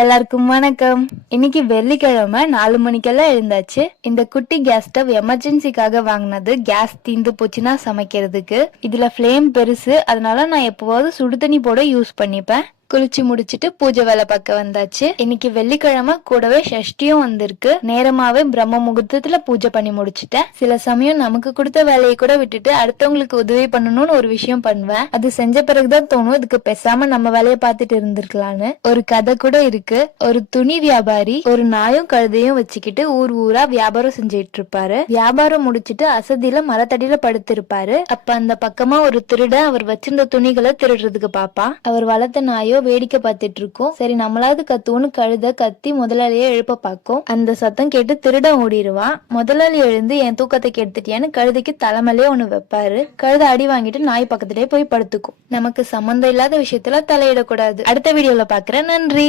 எல்லாருக்கும் வணக்கம். இன்னைக்கு வெள்ளிக்கிழமை 4 மணிக்கெல்லாம் எழுந்தாச்சு. இந்த குட்டி கேஸ் ஸ்டவ் எமர்ஜென்சிக்காக வாங்கினது. கேஸ் தீந்து போச்சுன்னா சமைக்கிறதுக்கு. இதுல ஃப்ளேம் பெருசு, அதனால நான் எப்பவாவது சுடுதண்ணி போட யூஸ் பண்ணிப்பேன். குளிச்சு முடிச்சிட்டு பூஜை வேலை பார்க்க வந்தாச்சு. இன்னைக்கு வெள்ளிக்கிழமை, கூடவே ஷஷ்டியும் வந்திருக்கு. நேரமாவே பிரம்ம முகூர்த்தத்துல பூஜை பண்ணி முடிச்சிட்டேன். சில சமயம் நமக்கு கொடுத்த வேலையை கூட விட்டுட்டு அடுத்தவங்களுக்கு உதவி பண்ணணும்னு ஒரு விஷயம் பண்ணுவேன். அது செஞ்ச பிறகுதான் தோணும், இதுக்கு பேசாம நம்ம வேலையை பார்த்துட்டு இருந்திருக்கலான்னு. ஒரு கதை கூட இருக்கு. ஒரு துணி வியாபாரி ஒரு நாயும் கழுதையும் வச்சுக்கிட்டு ஊர் ஊரா வியாபாரம் செஞ்சுட்டு இருப்பாரு. வியாபாரம் முடிச்சிட்டு அசதியில மரத்தடியில படுத்திருப்பாரு. அப்ப அந்த பக்கமா ஒரு திருடன் அவர் வச்சிருந்த துணிகளை திருடுறதுக்கு பாப்பான். அவர் வளர்த்த நாயோ வேடிக்கை பார்த்துட்டு இருக்கோம். சரி நம்மளாவது கத்துவோன்னு கழுத கத்தி முதலாளியை எழுப்ப பார்க்கும். அந்த சத்தம் கேட்டு திருடன் ஓடிடுவான். முதலாளி எழுந்து என் தூக்கத்தை கெடுத்துட்டியான்னு கழுதைக்கு தலைமையிலே ஒண்ணு வைப்பாரு. கழுதை அடி வாங்கிட்டு நாய் பக்கத்திலே போய் படுத்துக்கும். நமக்கு சம்பந்தம் இல்லாத விஷயத்துல தலையிடக்கூடாது. அடுத்த வீடியோல பாக்குறேன். நன்றி.